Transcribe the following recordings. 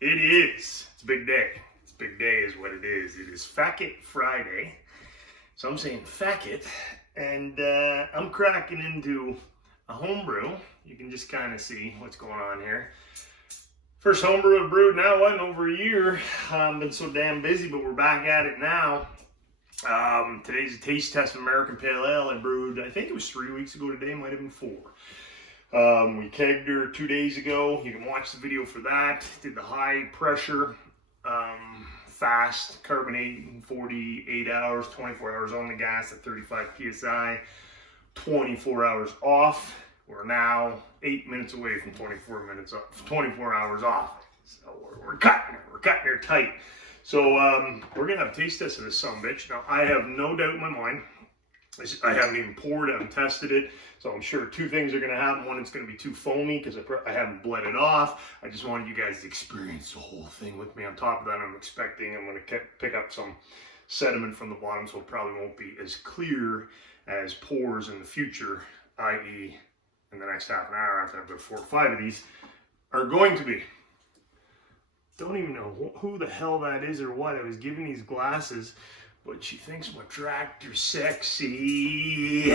It is. It's a big day. It's a big day is what it is. It is Fack It Friday. So I'm saying fack it. And I'm cracking into a homebrew. You can just kind of see what's going on here. First homebrew I've brewed now, what, in over a year. Been so damn busy, but we're back at it now. Today's a taste test of American Pale Ale. I brewed, I think it was 3 weeks ago today, might have been 4. We kegged her 2 days ago. You can watch the video for that. Did the high pressure, fast carbonated, 48 hours, 24 hours on the gas at 35 PSI, 24 hours off. We're now 8 minutes away from 24 hours off. So we're cutting her tight. So we're gonna have a taste test of this sumbitch. Now I have no doubt in my mind. I haven't even poured it, I haven't tested it, so I'm sure 2 things are going to happen. One, it's going to be too foamy because I haven't bled it off. I just wanted you guys to experience the whole thing with me. On top of that, I'm going to pick up some sediment from the bottom, so it probably won't be as clear as pours in the future, i.e. in the next half an hour after I've got 4 or 5 of these, are going to be. Don't even know who the hell that is or what. I was given these glasses, but she thinks my tractor's sexy.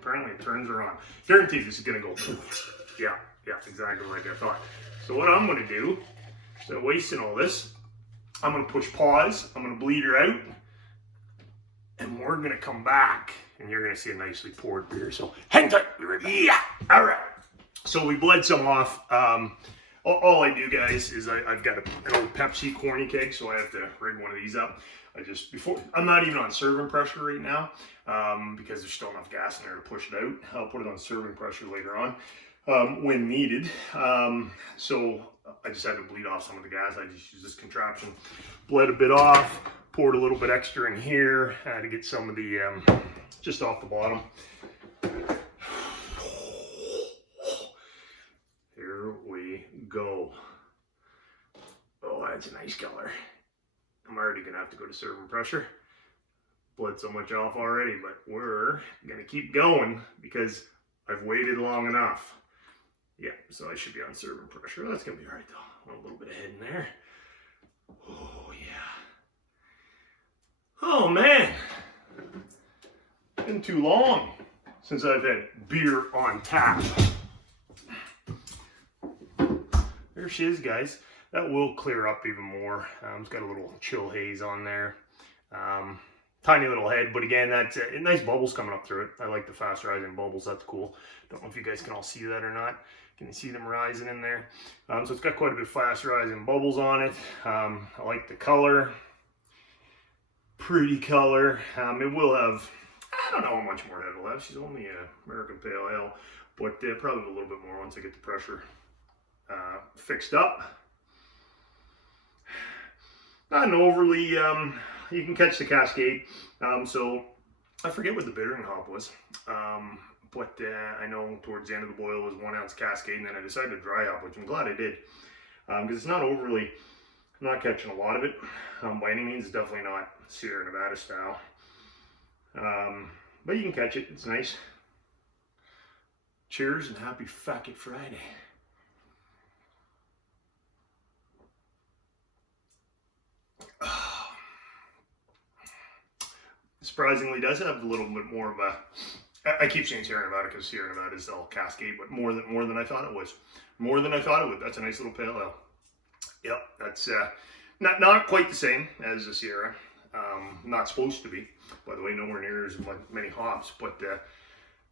Apparently it turns her on. Guaranteed this is gonna go. Yeah, exactly like I thought. So what I'm gonna do, instead of wasting all this, I'm gonna push pause, I'm gonna bleed her out, and we're gonna come back, and you're gonna see a nicely poured beer. So hang tight, yeah, all right. So we bled some off. All I do, guys, is I've got an old Pepsi corny keg, so I have to rig one of these up. I'm not even on serving pressure right now because there's still enough gas in there to push it out. I'll put it on serving pressure later on when needed. So I just had to bleed off some of the gas. I just used this contraption, bled a bit off, poured a little bit extra in here to get some of the, just off the bottom. Here we go. Oh, that's a nice color. I'm already gonna have to go to serving pressure. Bled so much off already, but we're gonna keep going because I've waited long enough. Yeah, so I should be on serving pressure. That's gonna be all right though. Want a little bit of head in there. Oh yeah. Oh man, been too long since I've had beer on tap. There she is, guys. That will clear up even more. It's got a little chill haze on there. Tiny little head, but again, that's nice bubbles coming up through it. I like the fast rising bubbles, that's cool. Don't know if you guys can all see that or not. Can you see them rising in there? So it's got quite a bit of fast rising bubbles on it. I like the color. Pretty color. It will have, I don't know how much more head it'll have. She's only an American Pale Ale, but probably a little bit more once I get the pressure fixed up. Not an overly, you can catch the cascade. So I forget what the bittering hop was, but I know towards the end of the boil was 1 ounce cascade, and then I decided to dry hop, which I'm glad I did, because it's not overly, I'm not catching a lot of it by any means. It's definitely not Sierra Nevada style, but you can catch it. It's nice. Cheers and happy Fack It Friday. Surprisingly does have a little bit more of a, I keep saying Sierra Nevada because Sierra Nevada is all cascade, but more than I thought it was. More than I thought it would. That's a nice little pale ale. Yep, that's not quite the same as the Sierra. Not supposed to be, by the way, nowhere near as many hops, but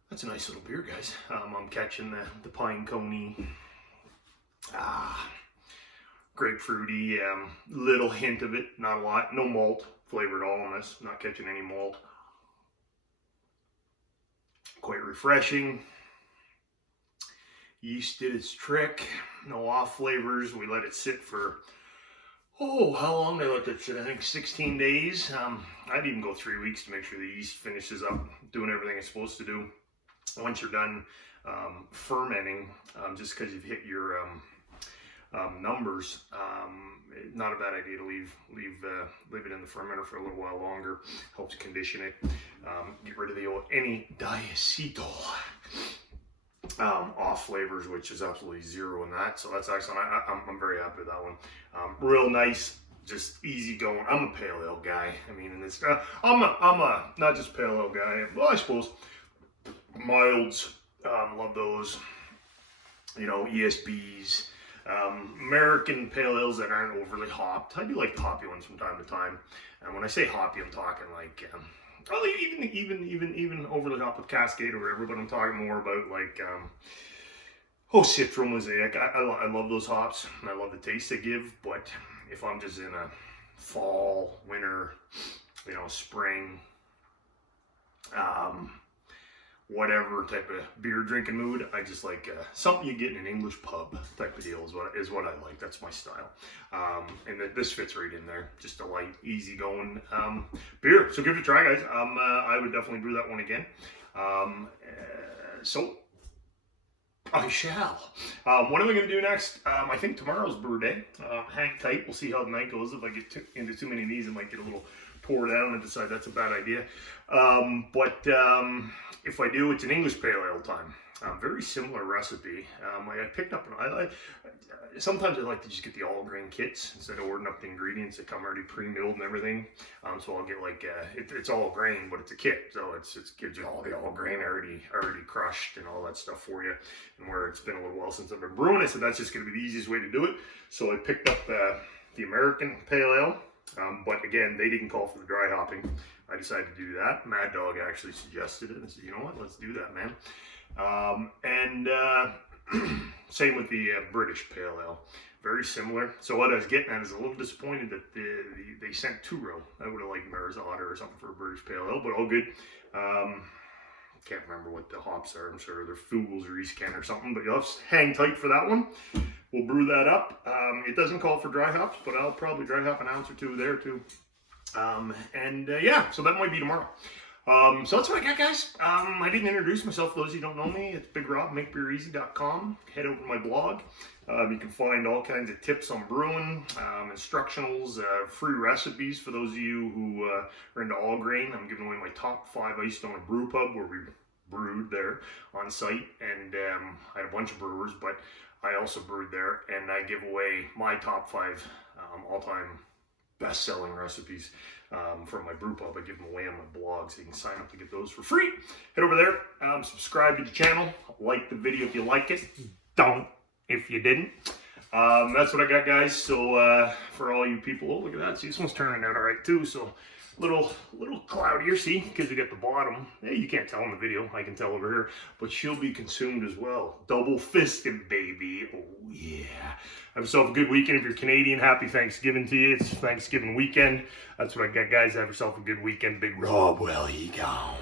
that's a nice little beer, guys. I'm catching the pine coney, grapefruity, little hint of it, not a lot, no malt flavor at all on this, not catching any malt. Quite refreshing. Yeast did its trick, no off flavors. We let it sit for, how long did I let it sit? I think 16 days. I'd even go 3 weeks to make sure the yeast finishes up doing everything it's supposed to do. Once you're done fermenting, just because you've hit your numbers, not a bad idea to leave it in the fermenter for a little while longer. Helps condition it. Get rid of any diacetyl. off flavors, which is absolutely zero in that. So that's excellent. I'm very happy with that one. Real nice, just easy going. I'm a pale ale guy. I mean, in this, I'm a not just pale ale guy. Well, I suppose milds, love those. You know, ESBs, American pale ales that aren't overly hopped. I do like the hoppy ones from time to time. And when I say hoppy, I'm talking like, well, even overly hopped with Cascade or whatever. But I'm talking more about like, Citron Mosaic. I love those hops and I love the taste they give. But if I'm just in a fall, winter, you know, spring, whatever type of beer drinking mood, I just like something you get in an English pub type of deal is what I like. That's my style. And this fits right in there. Just a light, easy going beer. So give it a try, guys. I would definitely brew that one again. So I shall. What am I going to do next? I think tomorrow's brew day. Hang tight. We'll see how the night goes. If I get into too many of these, I might get a little tore down and decide that's a bad idea. If I do, it's an English pale ale time. Very similar recipe. I picked up, sometimes I like to just get the all grain kits instead of ordering up the ingredients that come already pre-milled and everything. So I'll get like, it's all grain, but it's a kit. So it gives you all the all grain already crushed and all that stuff for you. And where it's been a little while since I've been brewing, I said that's just going to be the easiest way to do it. So I picked up the American pale ale. But again, they didn't call for the dry hopping. I decided to do that. Mad Dog actually suggested it and said, you know what, let's do that, man. Same with the British Pale Ale. Very similar. So what I was getting at is a little disappointed that they sent 2-row. I would have liked Maris Otter or something for a British Pale Ale, but all good. Can't remember what the hops are. I'm sure they're Fugels or East Kent or something, but you'll have to hang tight for that one. We'll brew that up. It doesn't call for dry hops, but I'll probably dry hop an ounce or two there too. Yeah, so that might be tomorrow. So that's what I got, guys. I didn't introduce myself. For those of you who don't know me, it's Big Robb, makebeereasy.com. Head over to my blog. You can find all kinds of tips on brewing, instructionals, free recipes for those of you who are into all grain. I'm giving away my top 5 I used to own a brew pub where we brewed there on site, and I had a bunch of brewers, but I also brewed there, and I give away my top 5 all-time best-selling recipes from my brew pub. I give them away on my blog, so you can sign up to get those for free. Head over there, subscribe to the channel, like the video if you like it, don't if you didn't. That's what I got, guys. So for all you people, oh, look at that. See, this one's turning out all right too. So little cloudier, see, because we got the bottom. Hey, you can't tell in the video. I can tell over here, but she'll be consumed as well. Double fisted, baby. Oh yeah. Have yourself a good weekend. If you're Canadian, happy Thanksgiving to you. It's Thanksgiving weekend. That's what I got, guys. Have yourself a good weekend. Big Robb, well, he gone.